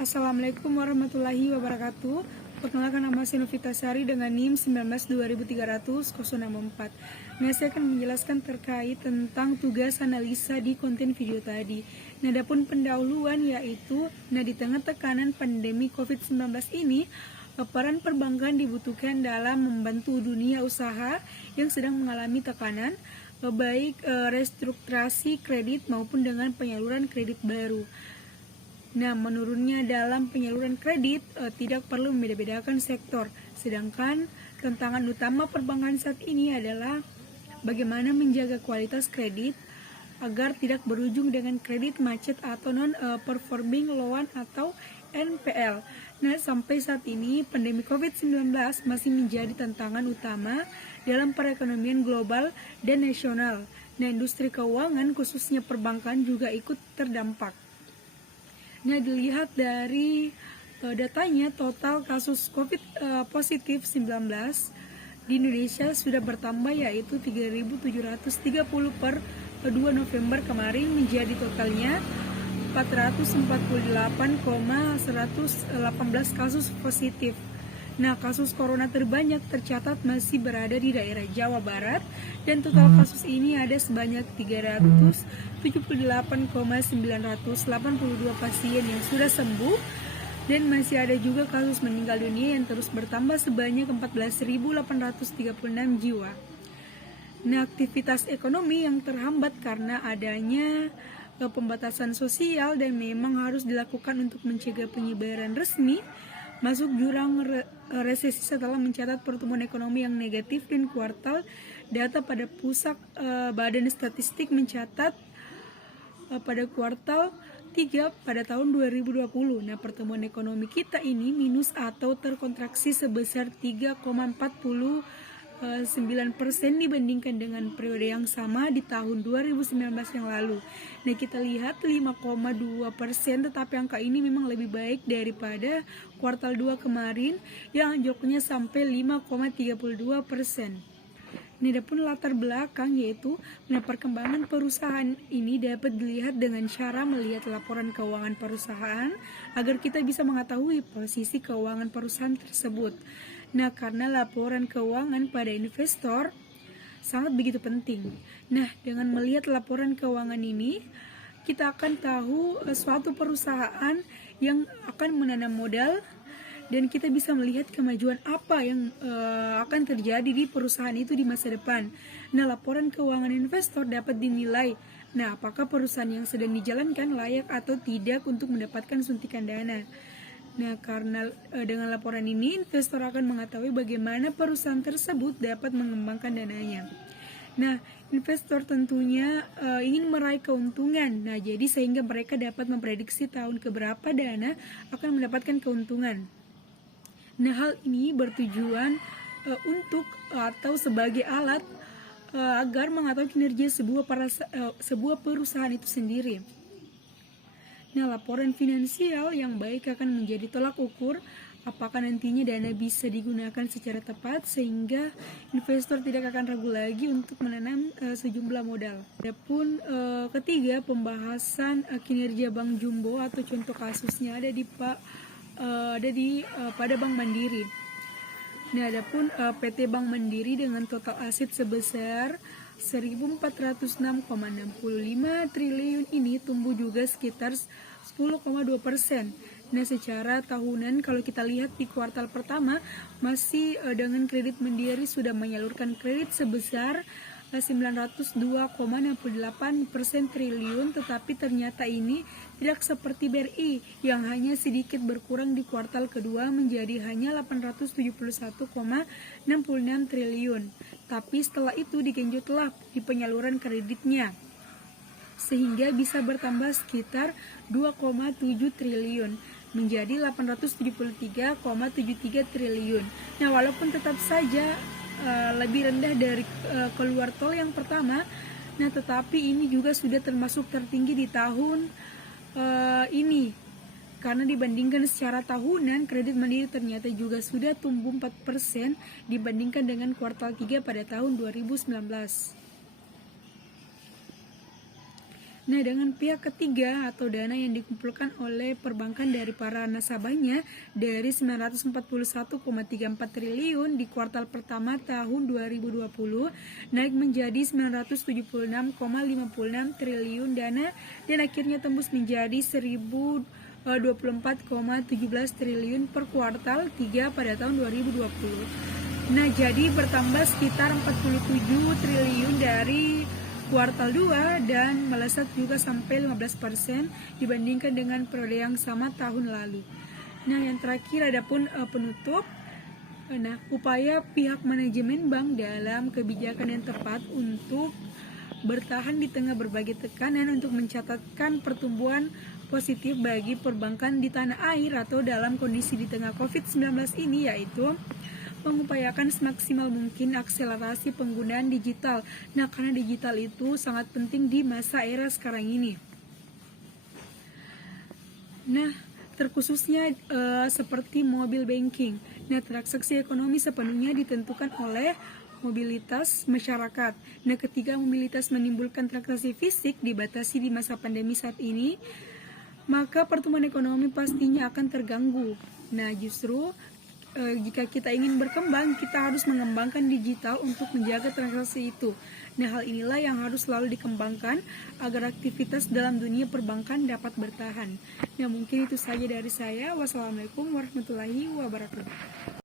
Assalamualaikum warahmatullahi wabarakatuh. Perkenalkan, nama saya Novita Sari dengan NIM 19 2300 064. Nah, saya akan menjelaskan terkait tentang tugas analisa di konten video tadi. Nah, adapun pendahuluan yaitu, di tengah tekanan pandemi COVID-19 ini, peran perbankan dibutuhkan dalam membantu dunia usaha yang sedang mengalami tekanan, baik restrukturasi kredit maupun dengan penyaluran kredit baru. Nah, menurunnya dalam penyaluran kredit tidak perlu membeda-bedakan sektor. Sedangkan tantangan utama perbankan saat ini adalah bagaimana menjaga kualitas kredit agar tidak berujung dengan kredit macet atau non-performing loan atau NPL. Nah, sampai saat ini pandemi COVID-19 masih menjadi tantangan utama dalam perekonomian global dan nasional. Nah, industri keuangan khususnya perbankan juga ikut terdampak. Nah, dilihat dari datanya, total kasus COVID positif 19 di Indonesia sudah bertambah, yaitu 3.730 per 2 November kemarin, menjadi totalnya 448,118 kasus positif. Nah, kasus corona terbanyak tercatat masih berada di daerah Jawa Barat, dan total kasus ini ada sebanyak 378,982 pasien yang sudah sembuh, dan masih ada juga kasus meninggal dunia yang terus bertambah sebanyak 14.836 jiwa. Nah, aktivitas ekonomi yang terhambat karena adanya pembatasan sosial dan memang harus dilakukan untuk mencegah penyebaran resmi masuk jurang resesi setelah mencatat pertumbuhan ekonomi yang negatif, dan kuartal data pada pusat Badan Statistik mencatat pada kuartal 3 pada tahun 2020. Nah, pertumbuhan ekonomi kita ini minus atau terkontraksi sebesar 3,49% dibandingkan dengan periode yang sama di tahun 2019 yang lalu. Nah, kita lihat 5,2%, tetapi angka ini memang lebih baik daripada kuartal 2 kemarin yang anjloknya sampai 5,32%. Ini adapun latar belakang yaitu, perkembangan perusahaan ini dapat dilihat dengan cara melihat laporan keuangan perusahaan agar kita bisa mengetahui posisi keuangan perusahaan tersebut. Nah, karena laporan keuangan pada investor sangat begitu penting. Nah, dengan melihat laporan keuangan ini, kita akan tahu suatu perusahaan yang akan menanam modal, dan kita bisa melihat kemajuan apa yang akan terjadi di perusahaan itu di masa depan. Nah, laporan keuangan investor dapat dinilai, apakah perusahaan yang sedang dijalankan layak atau tidak untuk mendapatkan suntikan dana. Nah, karena dengan laporan ini, investor akan mengetahui bagaimana perusahaan tersebut dapat mengembangkan dananya. Nah, investor tentunya ingin meraih keuntungan. Nah, jadi sehingga mereka dapat memprediksi tahun keberapa dana akan mendapatkan keuntungan. Nah, hal ini bertujuan untuk atau sebagai alat agar mengetahui kinerja sebuah perusahaan itu sendiri. Nah, laporan finansial yang baik akan menjadi tolak ukur apakah nantinya dana bisa digunakan secara tepat, sehingga investor tidak akan ragu lagi untuk menanam sejumlah modal. Adapun ketiga, pembahasan kinerja Bank Jumbo atau contoh kasusnya ada pada Bank Mandiri. Nah, adapun PT Bank Mandiri dengan total aset sebesar 1.406,65 triliun ini tumbuh juga sekitar 10,2%. Nah, secara tahunan kalau kita lihat di kuartal pertama, masih dengan kredit Mandiri sudah menyalurkan kredit sebesar 902,68% triliun, tetapi ternyata ini tidak seperti BRI yang hanya sedikit berkurang di kuartal kedua menjadi hanya 871,66 triliun. Tapi setelah itu digenjotlah di penyaluran kreditnya sehingga bisa bertambah sekitar 2,7 triliun menjadi 873,73 triliun. Nah, walaupun tetap saja lebih rendah dari keluar tol yang pertama, tetapi ini juga sudah termasuk tertinggi di tahun ini, karena dibandingkan secara tahunan kredit Mandiri ternyata juga sudah tumbuh 4% dibandingkan dengan kuartal 3 pada tahun 2019. Nah, dengan pihak ketiga atau dana yang dikumpulkan oleh perbankan dari para nasabahnya dari 941,34 triliun di kuartal pertama tahun 2020 naik menjadi 976,56 triliun dana dan akhirnya tembus menjadi 1024,17 triliun per kuartal 3 pada tahun 2020. Nah, jadi bertambah sekitar 47 triliun dari kuartal 2 dan melesat juga sampai 15% dibandingkan dengan periode yang sama tahun lalu. Nah, yang terakhir adapun penutup. Nah, upaya pihak manajemen bank dalam kebijakan yang tepat untuk bertahan di tengah berbagai tekanan untuk mencatatkan pertumbuhan positif bagi perbankan di tanah air atau dalam kondisi di tengah COVID-19 ini, yaitu mengupayakan semaksimal mungkin akselerasi penggunaan digital. Nah, karena digital itu sangat penting di masa era sekarang ini. Nah, terkhususnya seperti mobile banking. Nah, transaksi ekonomi sepenuhnya ditentukan oleh mobilitas masyarakat. Nah, ketika mobilitas menimbulkan transaksi fisik dibatasi di masa pandemi saat ini, maka pertumbuhan ekonomi pastinya akan terganggu. Nah, justru jika kita ingin berkembang, kita harus mengembangkan digital untuk menjaga transaksi itu. Nah, hal inilah yang harus selalu dikembangkan agar aktivitas dalam dunia perbankan dapat bertahan. Nah, mungkin itu saja dari saya. Wassalamualaikum warahmatullahi wabarakatuh.